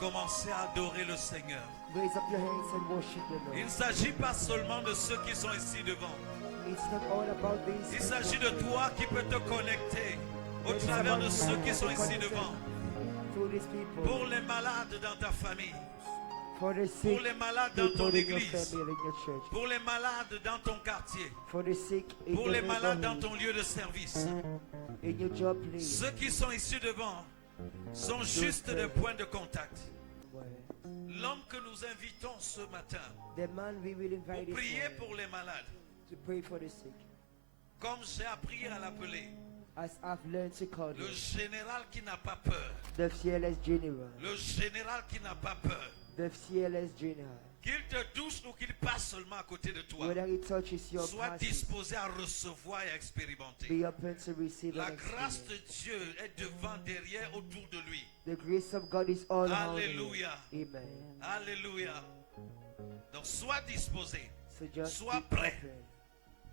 Commencez à adorer le Seigneur. Raise up your hands and worship the Il ne Lord. s'agit pas seulement de ceux qui sont ici devant. It's not all about this. Il s'agit de toi qui peux te connecter au travers de ceux qui sont ici devant. To these people. Pour les malades dans ta famille. For the Pour sick les malades dans people ton in your église. family and in your church. Pour les malades dans ton quartier. For the sick in Pour your les malades dans neighborhood. ton lieu de service. In your job place. Ceux qui sont ici devant sont juste des points de contact. L'homme que nous invitons ce matin The man we will invite pour this prier morning pour les malades, to pray for the sick. comme j'ai appris à l'appeler, As I've learned to call le him, général qui n'a pas peur, the fearless general. le général qui n'a pas peur, The fearless general. qu'il te touche ou qu'il passe seulement à côté de toi, Whether he touches your sois passion, disposé à recevoir et à expérimenter. be open to receive La and grâce de experience. Dieu est devant, derrière, autour de lui. The grace of God is all around you. Alléluia. Amen. Alléluia. Donc sois disposé, So just sois be prêt. open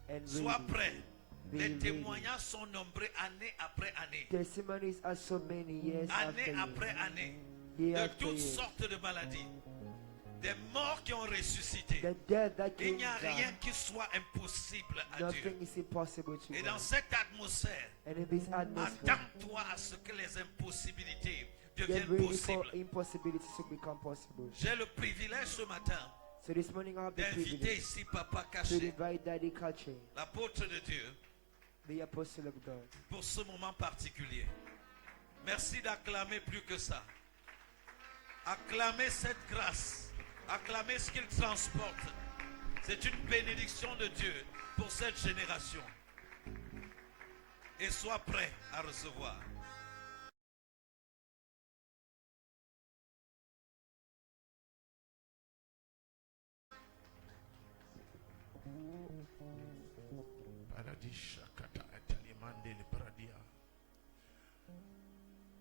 and sois ready. prêt. Be Les ready. témoignages sont nombreux année après année. Testimonies are so many years Année after après year. année. Year De after toutes year. sortes de maladies. Des morts qui ont ressuscité. The dead that Il came n'y a down, rien qui soit impossible à Dieu. nothing is impossible to Et God. dans cette atmosphère, And in this atmosphere, attends-toi à ce que les impossibilités get deviennent ready for possibles. impossibilities to become possible. J'ai le privilège ce matin So this morning I have the d'inviter privilege ici Papa to Caché, invite Daddy Kache, l'apôtre de Dieu, the apostle of God. pour ce moment particulier. Merci d'acclamer plus que ça. Acclamez cette grâce. Acclamez ce qu'il transporte. C'est une bénédiction de Dieu pour cette génération. Et sois prêt à recevoir.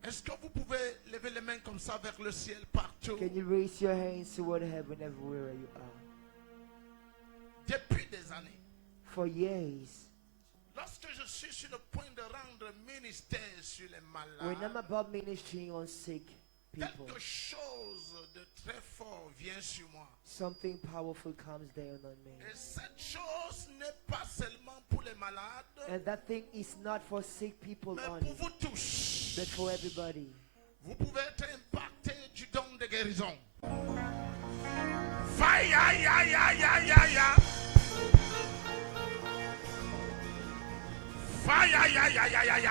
Est-ce que vous pouvez lever les mains comme ça vers le ciel partout? Can you raise your hands toward heaven everywhere you are? Depuis des années, For years, lorsque je suis sur le point de rendre ministère sur les when I'm malades, about ministering on sick people, quelque chose de très fort vient sur moi. something powerful comes down on me. Et cette chose n'est pas seulement pour les malades, And that thing is not for sick people mais pour only, vous tous. but for everybody. Vous pouvez être impacté du don de guérison. Fire, ya, ya, ya, ya, ya. Fire, ya, ya, ya, ya, ya.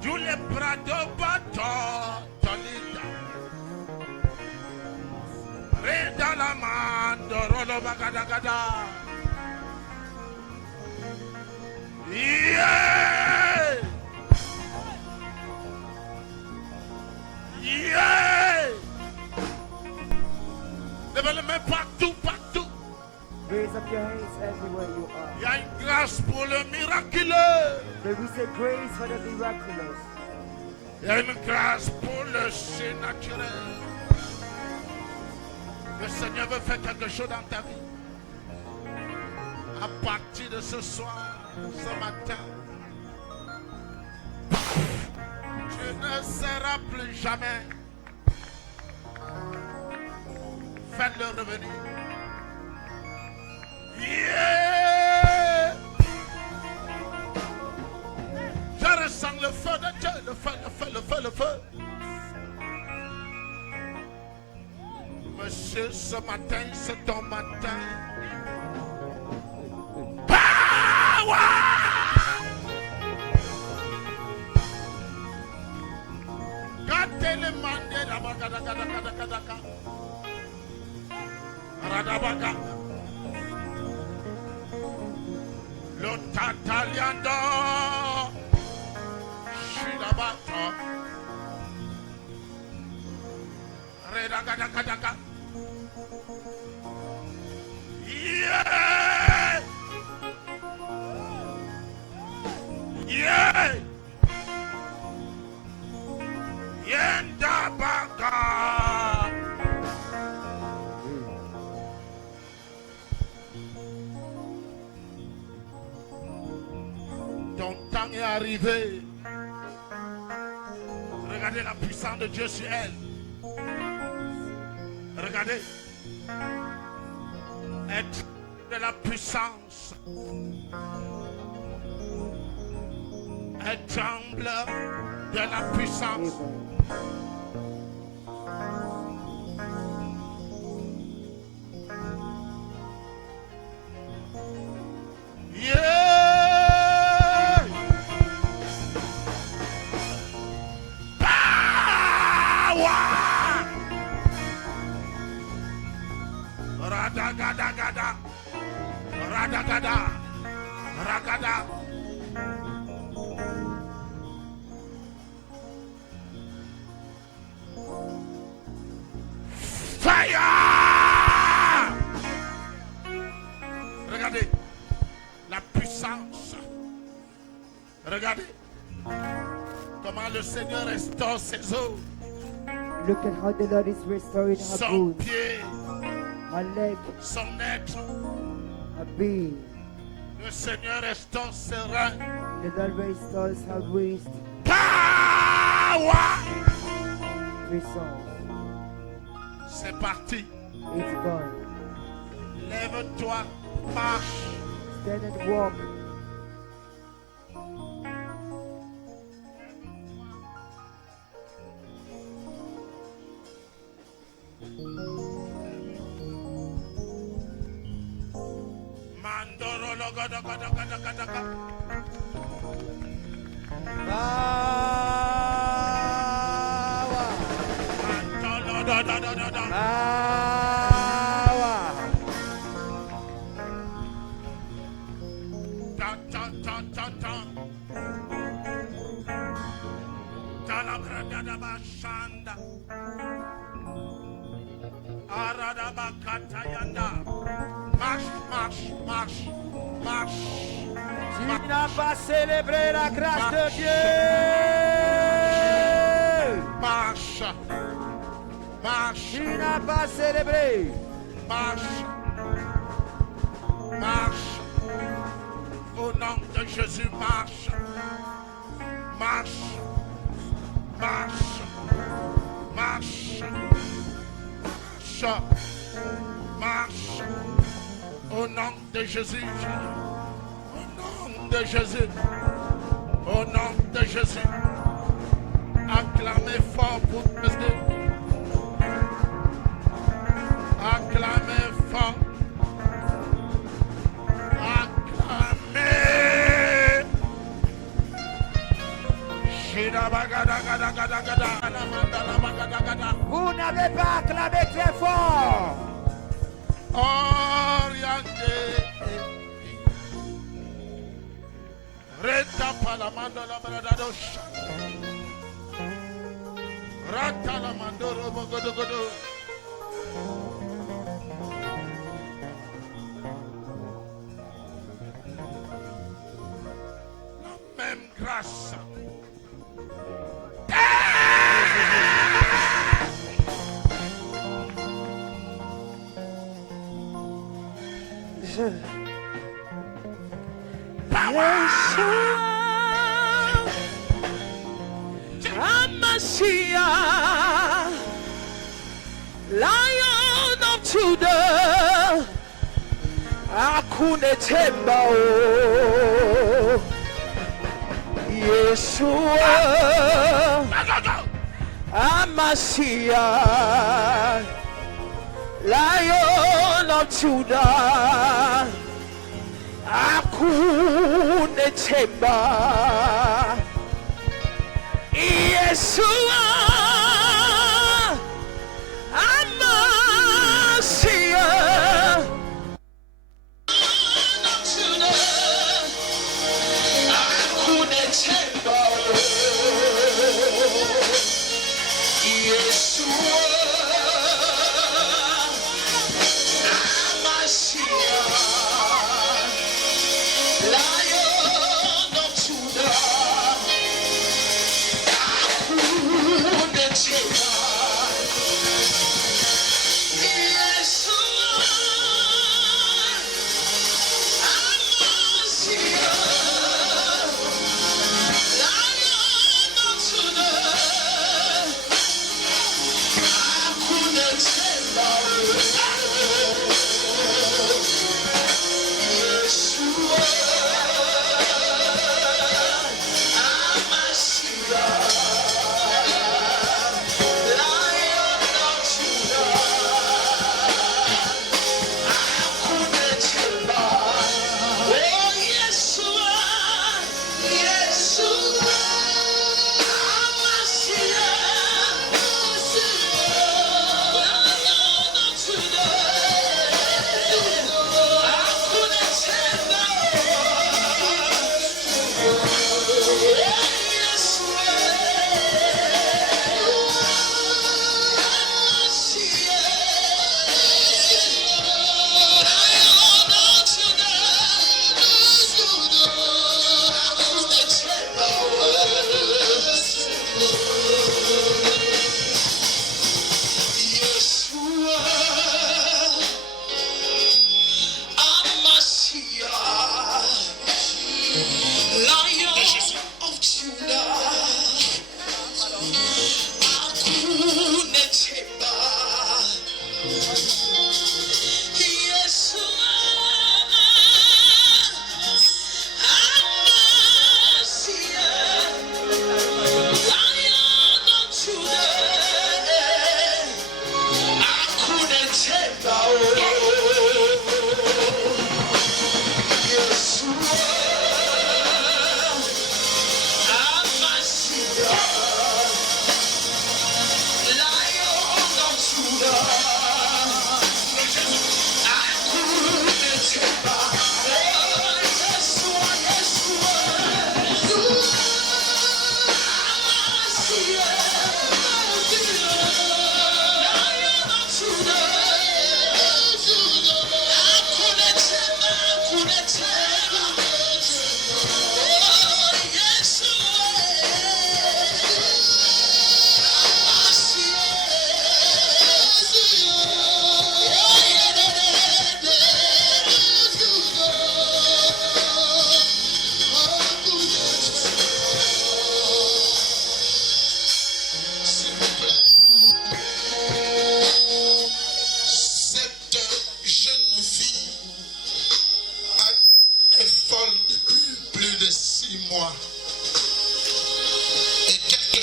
Tu le prado bato, tolita. Reda la mando, rolo bagada gada. Yeah! Yeah! Levez les mains partout, partout. Raise up your hands everywhere you are. Il y a une grâce pour le miraculeux. There is a grace for the miraculous. Il y a une grâce pour le surnaturel. Le Seigneur veut faire quelque chose dans ta vie. À partir de ce soir, ce matin, tu ne seras plus jamais. Faites-le revenir. Yeah! Je ressens le feu de Dieu, le feu, le feu, le feu, le feu. Monsieur, ce matin, c'est ton matin. Power! Gardez les mandés là-bas, gada, gada, gada, gada, gada. Radabaka. Lo tataliando. Shirabato. Redagadagadaga. Yeah! Yeah! Yenda baka. Ton temps est arrivé. Regardez la puissance de Dieu sur elle. Regardez. Être de la puissance. Elle tremble de la puissance. Yeah! Power! Radagada. Radagada. Ragada. Fire! Regardez la puissance. Regardez comment le Seigneur restaure ses eaux. Look at how the Lord is restoring her Son bones, pied, her leg, son être. her being. Le Seigneur restaure ses reins. The Lord restores her waist, Power! puissance. C'est parti. It's gone. Lève-toi, marche. Stand and walk. Mandoro logodo godo godo godo godo. Mandoro do do do do do. Tan tan tan tan tan. Talabrada da bashanda. Arada bakatayanda. Marche, marche, marche, marche. Tu n'as pas célébré la grâce de Dieu. Marche, marche, Tu n'as pas célébré. marche, marche. Au nom de Jésus, marche, marche, marche, marche, marche, marche. Au nom de Jésus, au nom de Jésus, au nom de Jésus, acclamez fort pour Dieu. Acclamez fort. Acclamez. Shidabagadagadagada, alamandalabagada. Vous n'avez pas acclamé très fort. Oriente. Reta palamando la bradadosh. Rata la mandoro bogodogodo. La même grâce. Messiah, Lion of Judah, Akune Temba, Yeshua, Messiah, Lion of Judah, Akune Temba. Yeshua, Messiah,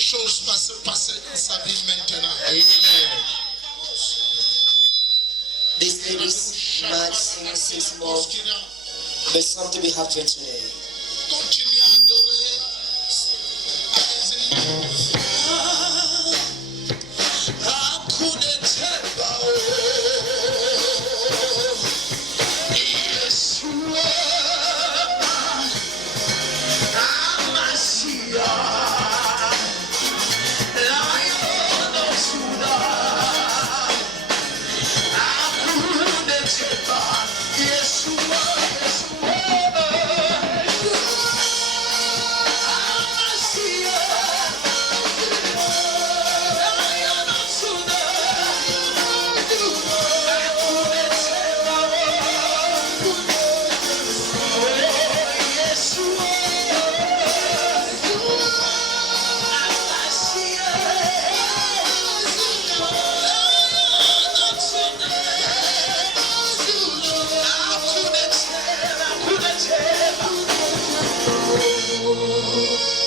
chose va se passer dans sa vie maintenant. This lady's not singing 6 more, but something will happen today. Continue à adorer.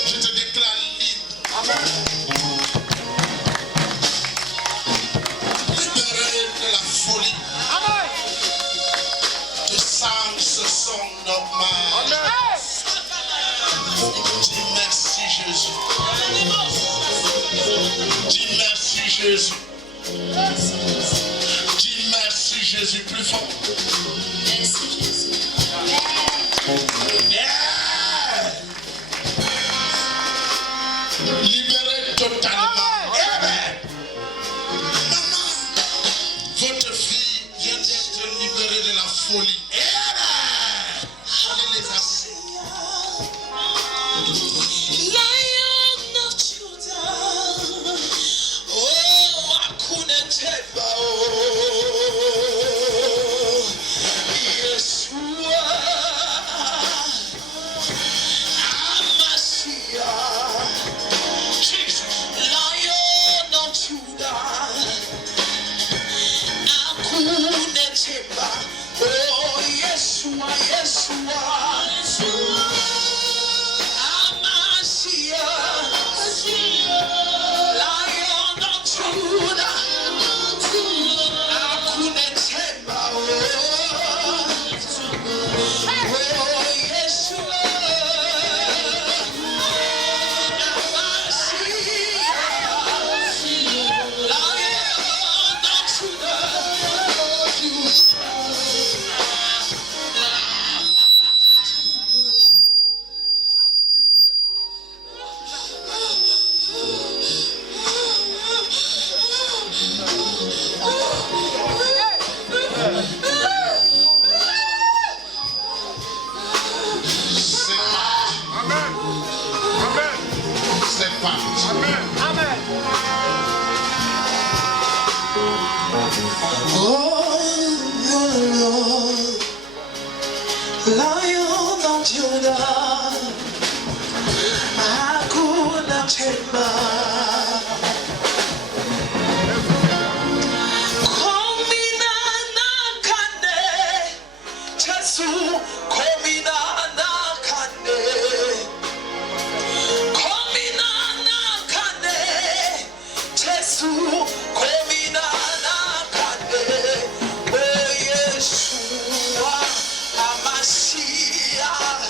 Je te déclare libre. Libéré de la folie. De sang, ce son normal. Dis merci Jésus. Dis merci Jésus. Dis merci Jésus. Plus fort. Yeah. Libéré totalement. Amen. Maman, votre fille vient d'être libérée de la folie. Amen. Allez les assis. Lion of Judah, oh, hakuna teba, oh, Yeshua, Amasiah, Lion of Judah, hakuna teba, oh, Yeshua, Yeshua. C'est parti. Lion of Judah, hakuna teba. Komina na kane, Jesu, komina na kane. Komina na kane, Jesu, komina na kane. Oh Yeshua, Amasiah,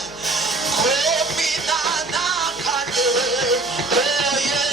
komina na kane. Oh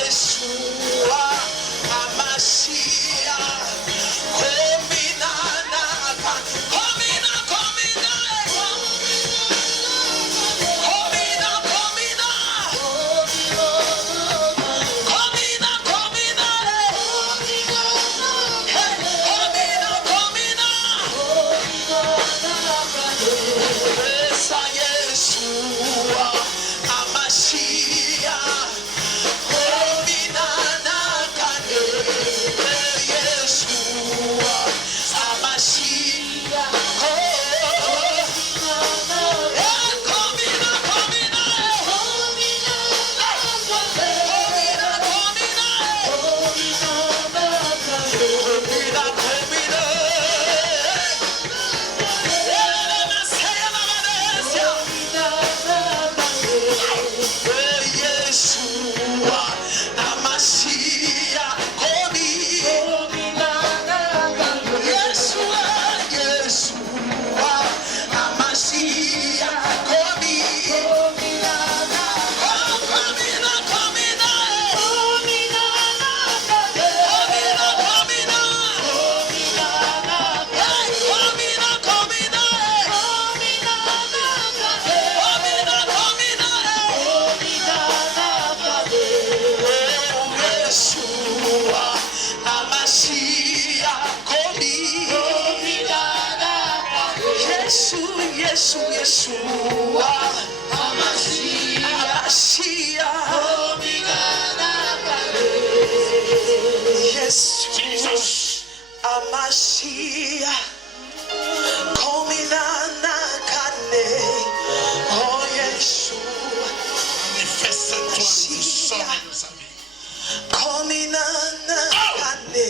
Kominana kane,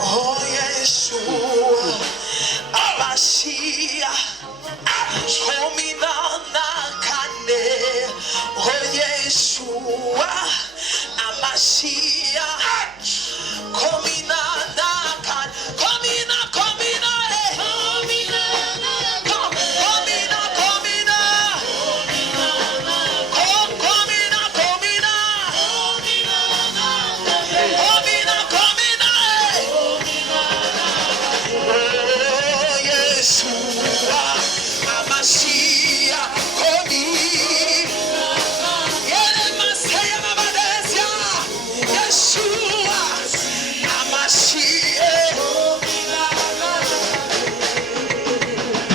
oh Yeshua, Amashia. Kominana kane, oh Yeshua, Amashia. Kominana kane, komina, komina, komina, komina, komina, komina, komina.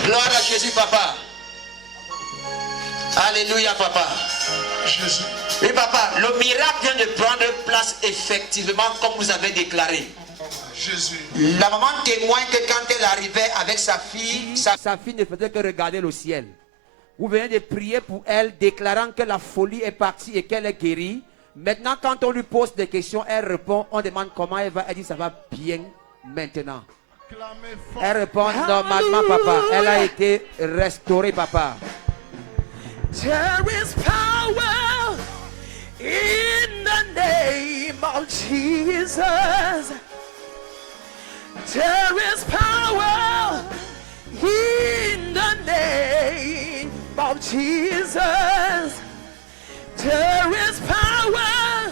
Gloire à Jésus, papa. Alléluia, papa. Jésus. Oui, papa, le miracle vient de prendre place effectivement comme vous avez déclaré. Jésus. La maman témoigne que quand elle arrivait avec sa fille, Sa fille ne faisait que regarder le ciel. Vous venez de prier pour elle, déclarant que la folie est partie et qu'elle est guérie. Maintenant, quand on lui pose des questions, elle répond, on demande comment elle va. Elle dit, ça va bien maintenant. Clamez fort. Elle répond, normalement, papa. Elle a été restaurée, papa. There is power in the name of Jesus. There is power in the name of Jesus. There is power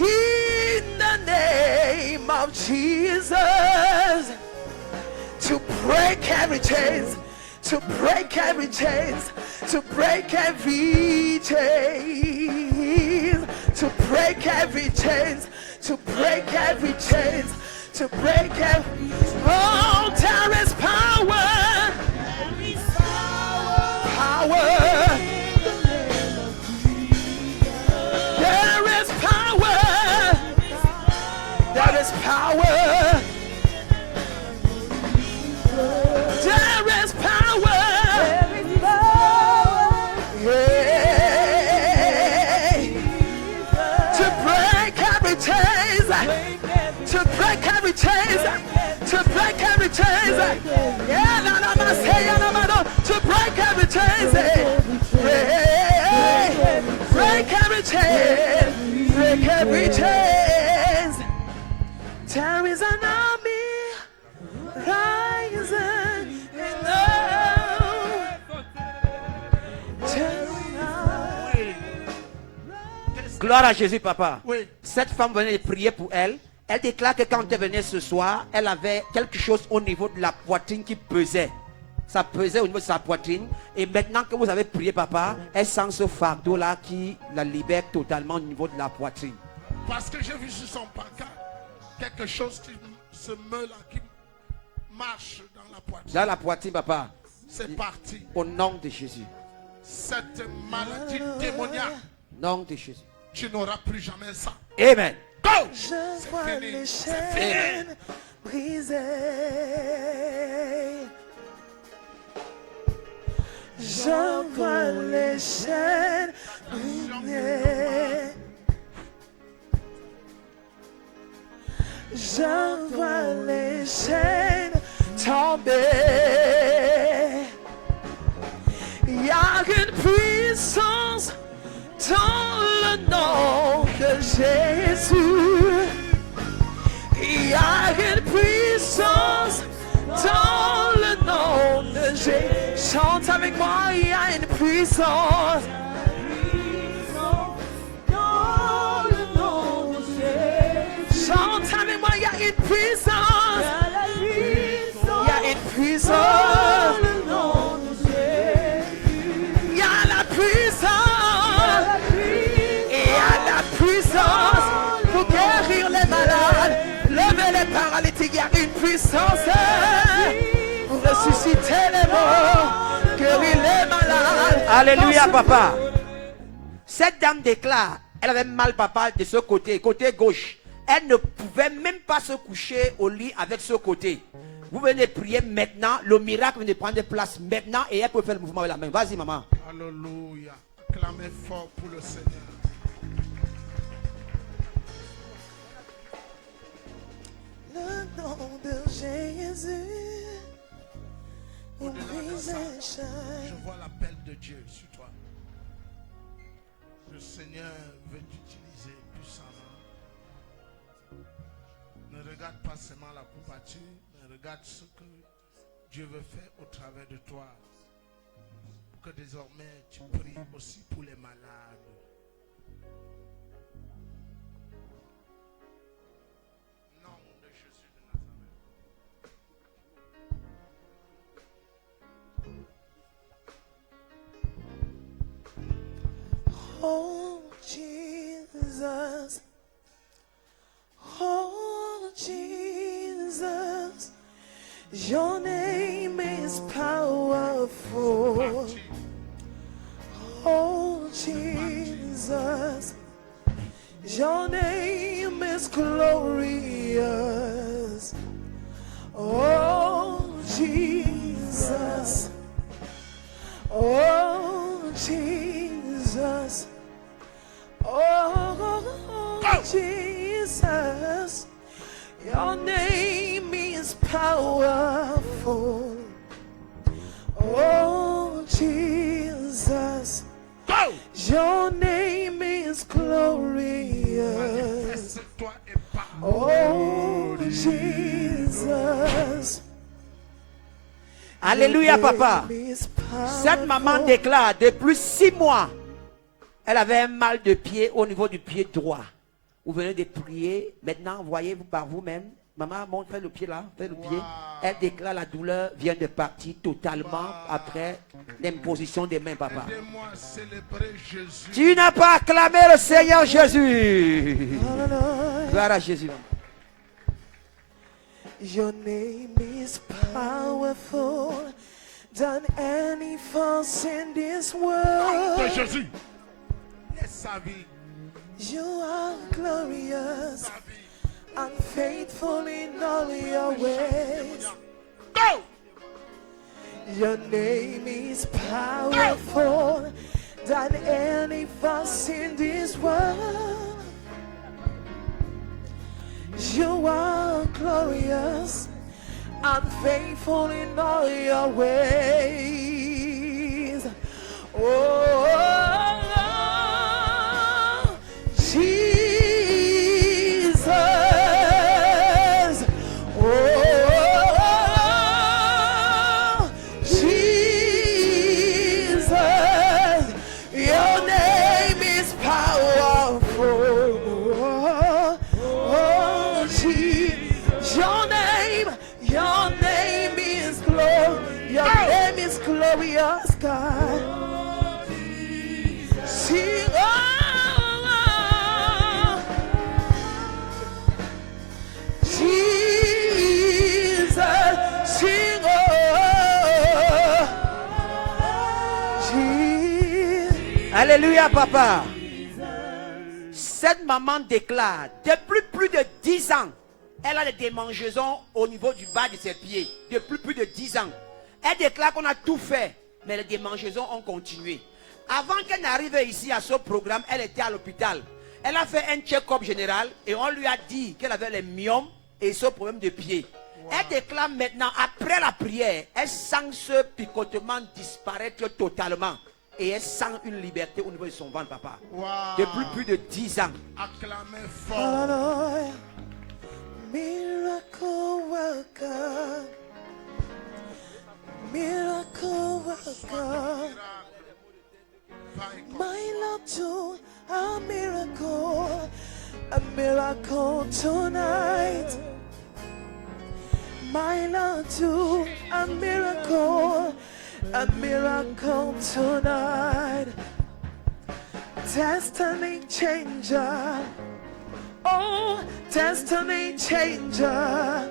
in the name of Jesus to break every chains, to break every chains, to break every chains, to break every chains, to break every chains, to break every. Oh, there is power, power. There is power. There is power. There is power. Hey. To break every chains. To break every chains. To break every chains. Yeah, no, no, no, say, no, no, no. To break every chains. Break every chain. Break every chains. There is an army rising in the Gloire à Jésus, papa. Oui. Cette femme venait de prier pour elle. Elle déclare que quand elle venait ce soir, elle avait quelque chose au niveau de la poitrine qui pesait. Ça pesait au niveau de sa poitrine. Et maintenant que vous avez prié, papa, elle sent ce fardeau-là qui la libère totalement au niveau de la poitrine. Parce que j'ai vu sur son pancart quelque chose qui se meut là, qui marche dans la poitrine. Dans la poitrine, papa. C'est parti. Au nom de Jésus. Cette maladie démoniaque, Nom de Jésus. tu n'auras plus jamais ça. Amen. Go! Je C'est vois fini. les C'est fini. chaînes brisées. Je vois les chaînes brisées. Je vois les chaînes tomber. Il y a une puissance dans le nom de Jésus. Il y a une puissance dans le nom de Jésus. Chante avec moi, il y a une puissance. Dans le nom de Jésus. Chante avec moi, il y a une puissance. Il y a une puissance. Il y a la puissance. Il y a la puissance pour guérir les malades, lever les paralytiques. Il y a une puissance pour ressusciter les morts, guérir les malades. Alléluia, papa. Cette dame déclare, elle avait mal, papa, de ce côté, côté gauche. Elle ne pouvait même pas se coucher au lit avec ce côté. Vous venez prier maintenant, le miracle vient de prendre place maintenant et elle peut faire le mouvement avec la main. Vas-y, maman. Alléluia. Clamez fort pour le Seigneur. Je vois l'appel de Dieu sur toi. Le Seigneur veut t'utiliser puissamment. Ne regarde pas seulement la couverture, mais regarde ce que Dieu veut faire au travers de toi. Pour que désormais tu pries aussi pour les malades. Nom de Jésus de Nazareth. Oh Jesus, oh Jesus, your name is powerful. Oh Jesus, your name is glorious. Oh Jesus, oh Jesus. Oh, Jesus, your name is powerful. Oh, Jesus, your name is glorious. Oh, Jesus. Alléluia, papa. Cette maman déclare, depuis 6 mois, elle avait un mal de pied au niveau du pied droit. Vous venez de prier. Maintenant, voyez-vous par vous-même. Maman, montre, fais le pied là. Fais le pied. Elle déclare la douleur vient de partir totalement après l'imposition des mains, papa. Tu n'as pas acclamé le Seigneur Jésus. Gloire à Jésus. Your name is powerful than any force in this world. Jésus. Sa vie. You are glorious and faithful in all your ways. Go! Your name is powerful than any force in this world. You are glorious and faithful in all your ways. Oh, Jesus, oh, Jesus, your name is powerful. Oh, Jesus, your name is glorious, God. Sing, Jesus, sing, Jesus. Alléluia, papa. Cette maman déclare, depuis plus de 10 ans, elle a des démangeaisons au niveau du bas de ses pieds. Depuis plus de 10 ans. Elle déclare qu'on a tout fait, mais les démangeaisons ont continué. Avant qu'elle n'arrive ici à ce programme, elle était à l'hôpital. Elle a fait un check-up général et on lui a dit qu'elle avait les myomes et ce problème de pied. Elle déclare maintenant, après la prière, elle sent ce picotement disparaître totalement. Et elle sent une liberté au niveau de son ventre, papa. Wow. Depuis plus de 10 ans. Acclamez fort. Hallelujah. Miracle worker. Miracle worker. My Lord, do a miracle tonight. My Lord, do a miracle tonight. Destiny changer. Oh, destiny changer.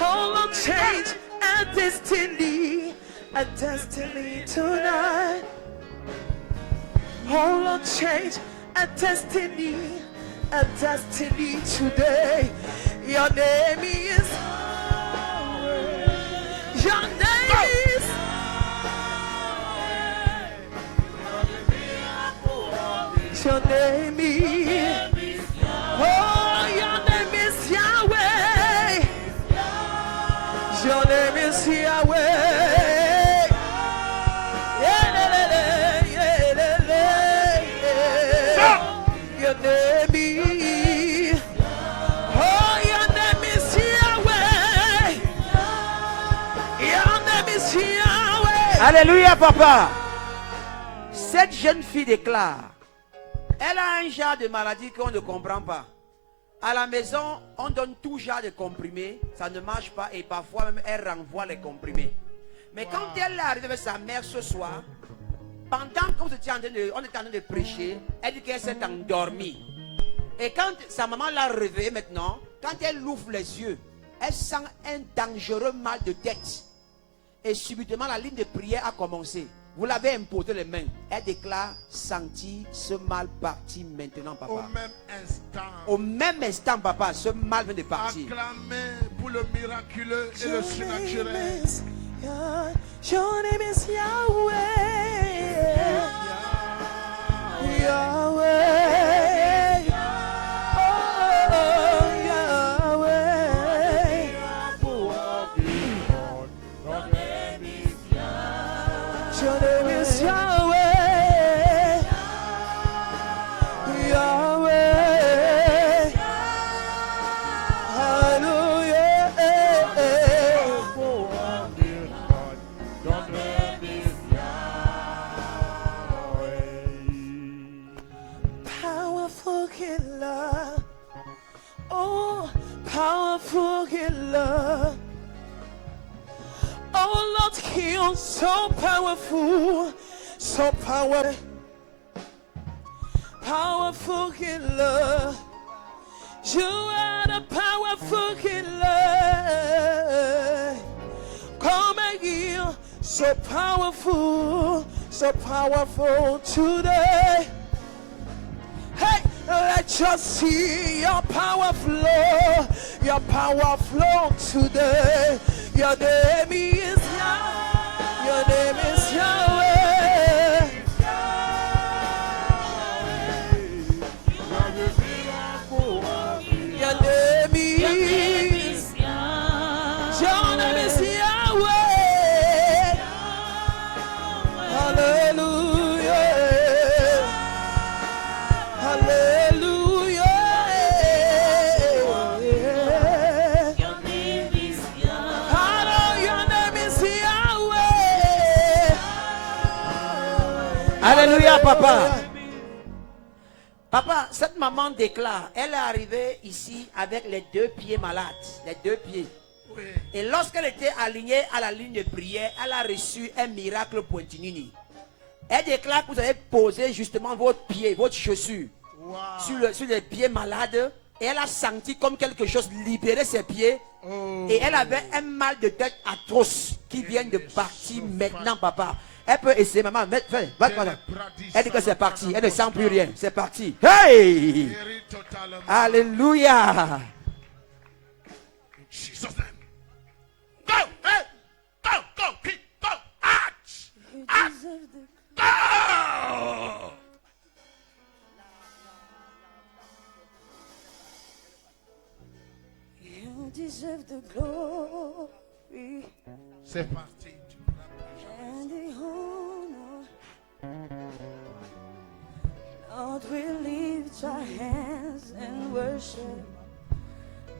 Oh, Lord, change a destiny tonight. Oh, Lord, change a destiny today. Your name is. Your name is. Your name is. Oh, your name is Yahweh. Your name is Yahweh. Alléluia, papa. Cette jeune fille déclare, elle a un genre de maladie qu'on ne comprend pas. À la maison, on donne tout genre de comprimés, ça ne marche pas et parfois même elle renvoie les comprimés. Mais quand elle est arrivée avec sa mère ce soir, pendant qu'on était en train de prêcher, elle dit qu'elle s'est endormie. Et quand sa maman l'a réveillée maintenant, quand elle ouvre les yeux, elle sent un dangereux mal de tête. Et subitement, la ligne de prière a commencé. Vous l'avez imposé les mains. Elle déclare sentir ce mal partir maintenant, papa. Au même instant. Au même instant, papa, ce mal vient de partir. Acclamez pour le miraculeux et le surnaturel. Your name is Yahweh. Yahweh. Oh, Yahweh. Your name is Yahweh. Yahweh. Hallelujah. Powerful killer. Oh, powerful killer. Oh, Lord, He is so powerful, so powerful. Powerful killer. You are the powerful killer. Come and heal. So powerful today. Hey, let's just see your power flow today. Your name is Yahweh. Your name is Yahweh. Your name is Yahweh. Hallelujah. Hallelujah. Your name is Yahweh. Your name is Yahweh. Alléluia, papa. Papa, cette maman déclare, elle est arrivée ici avec les deux pieds malades, les deux pieds. Oui. Et lorsqu'elle était alignée à la ligne de prière, elle a reçu un miracle pointinini. Elle déclare que vous avez posé justement votre pied, votre chaussure Wow. sur les pieds malades. Et elle a senti comme quelque chose libérer ses pieds. Oh. Et elle avait un mal de tête atroce qui vient de partir maintenant, papa. Elle peut essayer, maman. Va, elle dit que c'est parti. Elle ne sent plus rien. C'est parti. Hey! Guéri totalement. Alléluia! Jesus name. Go, hey, go, quick, go, out, go. You deserve the glory C'est parti. and the honor. Lord, we lift our hands and worship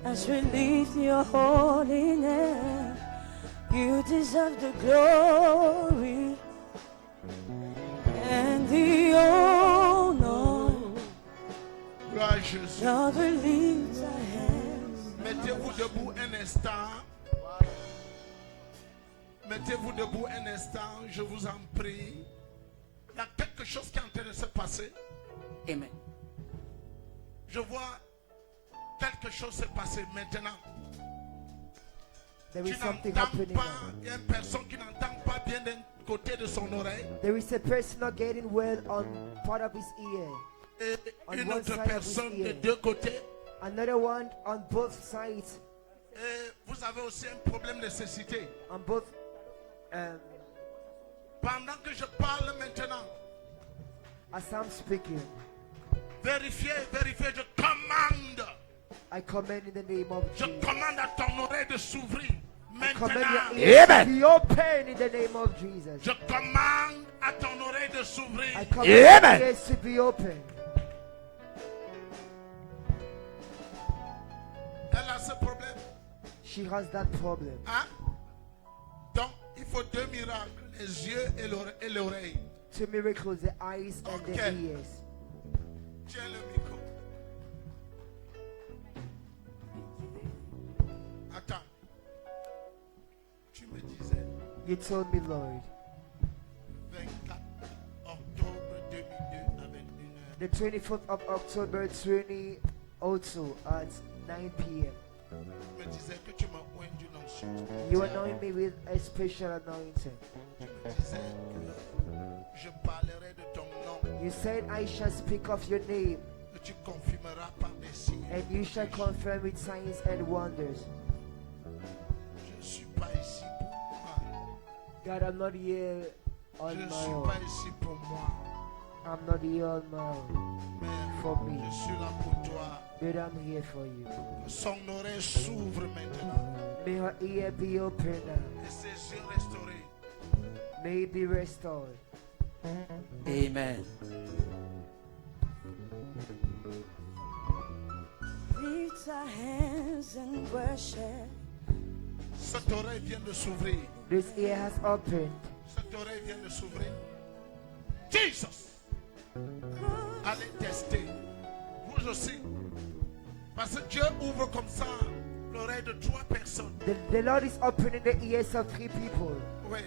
as we lift your holy name. You deserve the glory and the honor. Gloire à Jésus. Lord, we lift our hands. Mettez-vous debout un instant. Mettez-vous debout un instant, je vous en prie. Il y a quelque chose qui est en train de se passer. Amen. Je vois quelque chose se passer maintenant. There Tu is something n'entends happening pas, now. il y a une personne qui n'entend pas bien d'un côté de son oreille. There is a person not getting well on part of his ear. Et On une one autre side of his personne de ear. deux côtés. Another one on both sides. Et vous avez aussi un problème de cécité. On both. Pendant que je parle maintenant, As I'm speaking, vérifiez, je commande. I command in the name of Je Jesus. commande à ton oreille de s'ouvrir I command maintenant. your ears Amen. to be open in the name of Jesus. Je commande à ton oreille de s'ouvrir. I command Amen. your ears to be open. Elle a ce problème. She has that problem. Hein? Donc, il faut deux miracles. les yeux et l'oreille. Two miracles, the eyes and the Okay. ears. Tiens le micro. Attends. Tu me disais You told me, Lord, 24 octobre 2002 avec 1 heure. the 24th of October 2002 at 9 p.m. Tu me disais que tu m'as oint d'une onction. You anoint me with a special anointing. Tu me disais que je parlerai de ton nom. You said, I shall speak of your name, Que tu confirmeras par des signes. and you shall confirm with signs and wonders. Je ne suis pas ici pour moi. God, I'm not here on Je ne my suis own. pas ici pour moi. I'm not here on my own. Mais For me. je suis là pour toi. But I'm here for you. Que son oreille s'ouvre maintenant. May her ear be open now. Et ses yeux restaurés. May it be restored. Amen. Lift our hands in worship. Cette oreille vient de s'ouvrir. This ear has opened. Cette oreille vient de s'ouvrir. Jesus. Allez tester. Vous aussi. Parce que Dieu ouvre comme ça l'oreille de 3 personnes. The Lord is opening the ears of 3 people. Oui.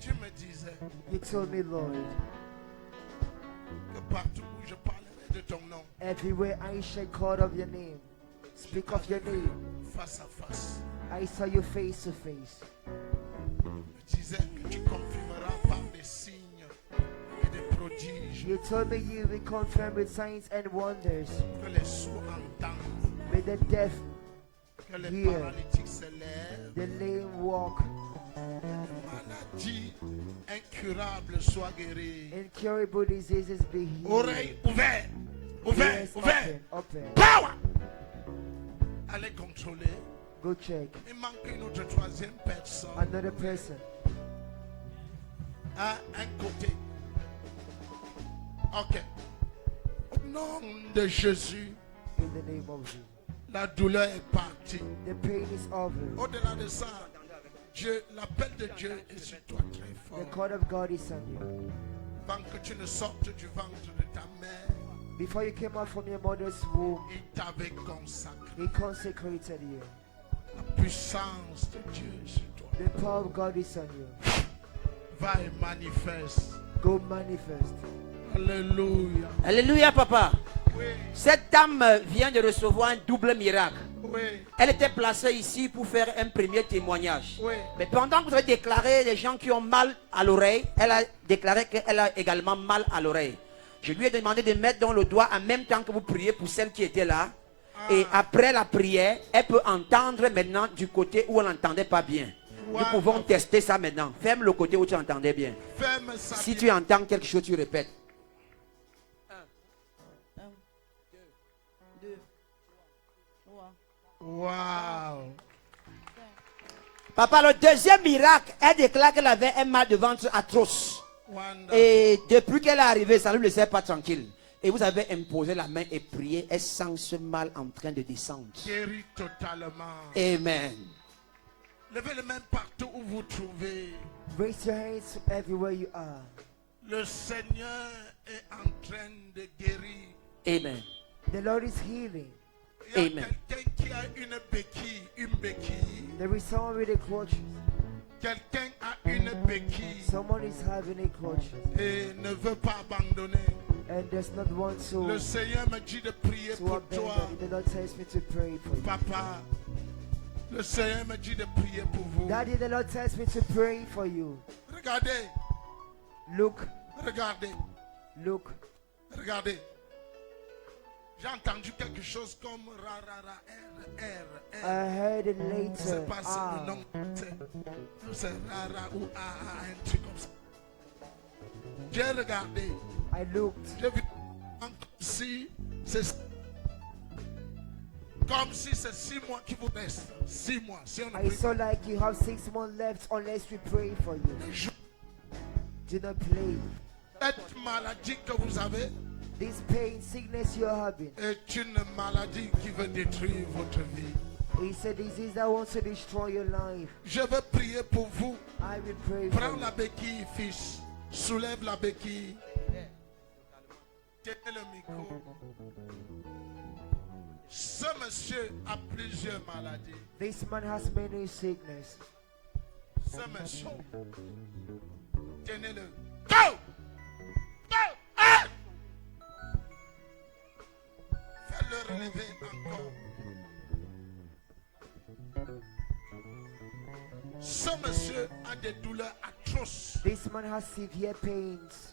Tu me disais You told me, Lord, que partout où je parlerai de ton nom, everywhere I shall call of your name, speak of your name, face à face, I saw you face to face. tu disais que tu confirmeras par des signes et des prodiges, You told me you will confirm with signs and wonders. que les sourds entendent, May the deaf, que les Here. paralytiques se lèvent, the lame walk, maladies incurables soient guéries. incurable diseases be healed. Oreilles ouvertes, ouvertes, Ears ouvertes. open, open. Power! Allez contrôler. Go check. Il manque une autre 3e personne. Another person. À un côté. Ok. Au nom de Jésus, In the name of Jesus. la douleur est partie. The pain is over. Au-delà de ça, Dieu, l'appel de Dieu est sur toi très The fort. call of God is on you. Avant que tu ne sortes du ventre de ta mère, Before you came out from your mother's womb, il t'avait consacré. He consecrated you. La puissance de Dieu est sur toi. The power of God is on you. Va et manifeste. Go manifest. Alléluia. Alléluia, papa. Oui, Cette dame vient de recevoir un double miracle. oui, Elle était placée ici pour faire un premier témoignage. oui. Mais pendant que vous avez déclaré les gens qui ont mal à l'oreille, elle a déclaré qu'elle a également mal à l'oreille. Je lui ai demandé de mettre dans le doigt en même temps que vous priez pour celle qui était là. Et après la prière, elle peut entendre maintenant du côté où elle n'entendait pas bien. Nous pouvons tester ça maintenant. Ferme le côté où tu entendais bien. Ferme ça. Si bien. tu entends quelque chose, tu répètes. 2, 3. Waouh. Papa, le deuxième miracle, elle déclare qu'elle avait un mal de ventre atroce. Wonderful. Et depuis qu'elle est arrivée, ça ne nous laissait pas tranquille. Et vous avez imposé la main et prié. Elle sent ce mal en train de descendre. Guéri totalement. Amen. Levez les mains partout où vous trouvez. Raise your hands everywhere you are. Le Seigneur est en train de guérir. Amen. The Lord is healing. Il y a Amen. quelqu'un qui a une béquille. There is someone with a crutch. Quelqu'un a une béquille Someone is having a crutch et ne veut pas abandonner. and does not want Le to Seigneur me dit de prier pour toi, abandon. The Lord tells me to pray for you. papa. Le Seigneur me dit de prier pour vous. Daddy, the Lord tells me to pray for you. Regardez, Look, regardez, look. regardez. J'ai entendu quelque chose comme ra ra ra R. I heard it later. C'est pas Ah, le nom. C'est ra ra ou a un truc comme ça. J'ai regardé. I looked. J'ai vu comme si c'est comme si c'est 6 mois qui vous reste. 6 mois. Si on I saw like you have 6 months left unless we pray for you. Je- Do not play. Cette maladie que vous avez This pain, sickness you're having est une maladie qui veut détruire votre vie. He said, disease that wants to destroy your life. Je veux prier pour vous. I will pray for Prends you. la béquille, fils. Soulève la béquille. Tenez le micro. Ce monsieur a plusieurs maladies. This man has many sickness. Ce monsieur. Tenez-le. Go! Go! Ah! Fais-le relever encore. Ce monsieur a des douleurs atroces. This man has severe pains.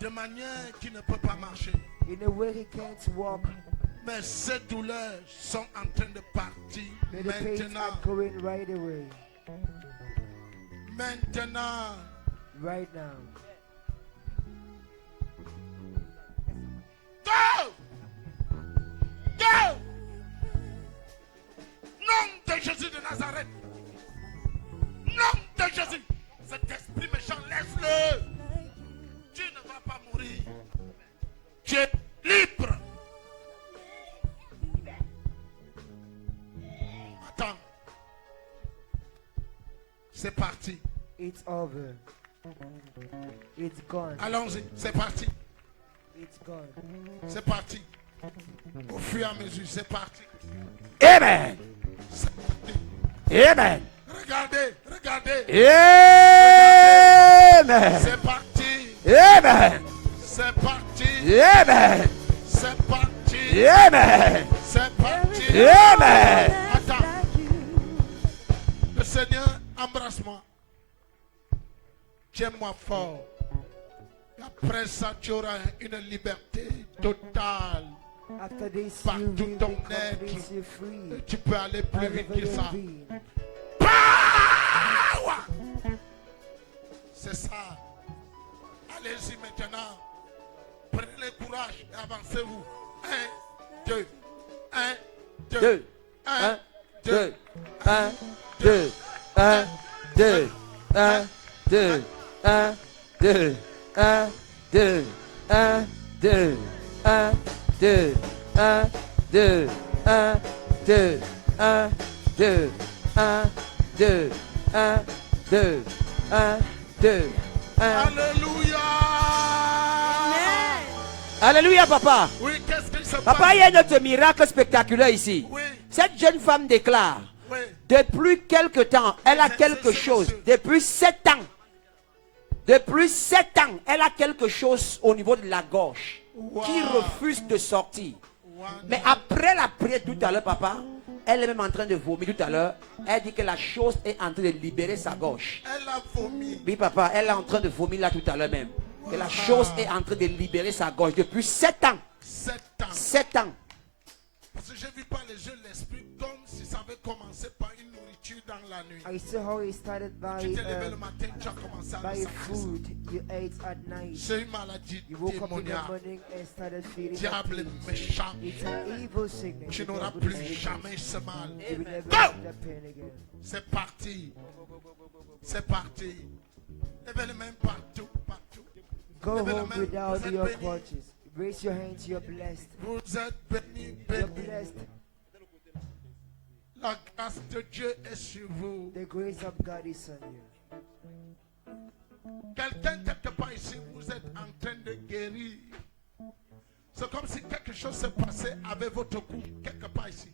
De manière qu'il ne peut pas marcher. In a way he can't walk. Mais ces douleurs sont en train de partir But the pains maintenant. are going right away. Maintenant. Right now. Go! Go! Nom de Jésus de Nazareth. Nom de Jésus. Cet esprit méchant, laisse-le. Tu ne vas pas mourir. Tu es libre. Attends. C'est parti. It's over. It's gone. Allons-y. C'est parti. It's gone. C'est parti. Au fur et à mesure, c'est parti. Amen. C'est parti. Amen. Regardez, regardez. Amen. C'est parti. Amen. C'est parti. Amen. C'est parti. Amen. C'est parti. Amen. Attends. Le Seigneur, embrasse-moi. Tiens-moi fort. Et après ça, tu auras une liberté totale. After this, Partout you will ton be être. completely free. Tu peux aller plus vite Wherever que you ça. be. Power! C'est ça. Allez-y maintenant. Prenez le courage et avancez-vous. 1, 2, 1, 2, 2, 1, 1, 2, 1, 2, 1, 2, 1, 2, 1, 2, 1, 2, 1, 2, 1, 2, 1, 2, 1, 2, 1, 2, 1, 2, 1, 2, 1, 2, 1. Alléluia! Alléluia, papa. Oui, qu'est-ce qui se Papa, passe? il y a notre miracle spectaculaire ici. Oui, Cette jeune femme déclare, oui. depuis quelque temps, elle a C'est- quelque c'est- chose. monsieur. Depuis 7 ans. Depuis 7 ans, elle a quelque chose au niveau de la gorge qui Wow. refuse de sortir. Wow. Mais après la prière tout à l'heure, papa, elle est même en train de vomir tout à l'heure. Elle dit que la chose est en train de libérer sa gorge. Elle a vomi. Oui, papa, elle est en train de vomir là tout à l'heure même. Que la chose est en train de libérer sa gorge depuis 7 ans. 7 ans. 7 ans. Parce que je vis par les yeux de l'esprit comme si ça avait commencé par une nourriture dans la nuit. I saw how it started Tu t'es levé by le matin, tu as commencé à by ressentir food you ate at night. ça. C'est une maladie You woke up in the démoniaque. morning and started feeling Diable that méchant. it's an evil sickness. Tu The n'auras devil is plus sickness. jamais ce mal. You will never Go! have that pain again. C'est parti. C'est parti. Levez les mains partout, partout. Go Levez la home main. without Vous êtes your bénis. crutches. Raise your hands, you're blessed. Vous êtes bénis, You're bénis. blessed. La grâce de Dieu est sur vous. The grace of God is on you. Quelqu'un quelque part ici, vous êtes en train de guérir. C'est comme si quelque chose s'est passé avec votre cou, quelque part ici.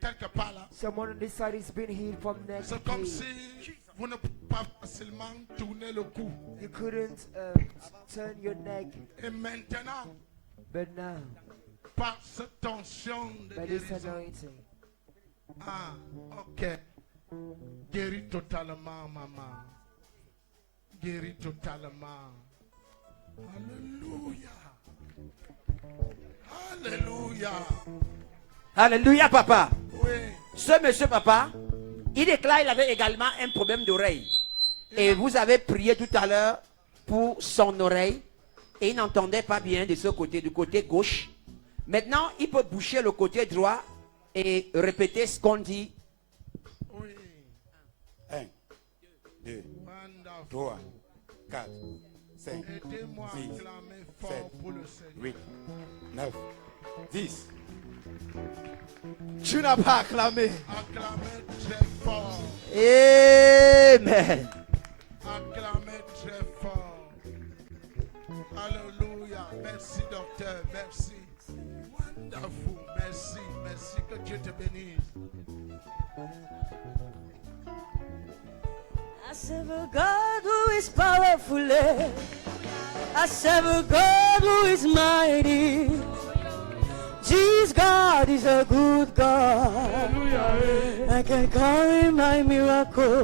Quelque part là. Someone on this side is being healed from neck C'est comme pain. si vous ne pouvez pas facilement tourner le cou. You couldn't turn your neck, Et maintenant, but now, par cette tension de by this guérison. anointing, Ah, ok. Guéris totalement, maman. Guéris totalement. Alléluia. Alléluia. Alléluia, papa. Oui. Ce monsieur, papa, il déclare qu'il avait également un problème d'oreille. Et vous avez prié tout à l'heure pour son oreille. Et il n'entendait pas bien de ce côté, du côté gauche. Maintenant, il peut boucher le côté droit et répéter ce qu'on dit. Oui. 1, 2, Wonderful. 3, 4, 5, Aidez-moi à 6, clamer fort 7, pour le Seigneur. 8, 9, 10, Tu n'as pas acclamé. Acclamez très fort. Amen. Acclamez très fort. Alléluia. Merci, docteur. Merci. Wonderful. Merci. Merci. Que Dieu te bénisse. I serve a God who is powerful. I serve a God who is mighty. Jesus God is a good God. I can call him my miracle.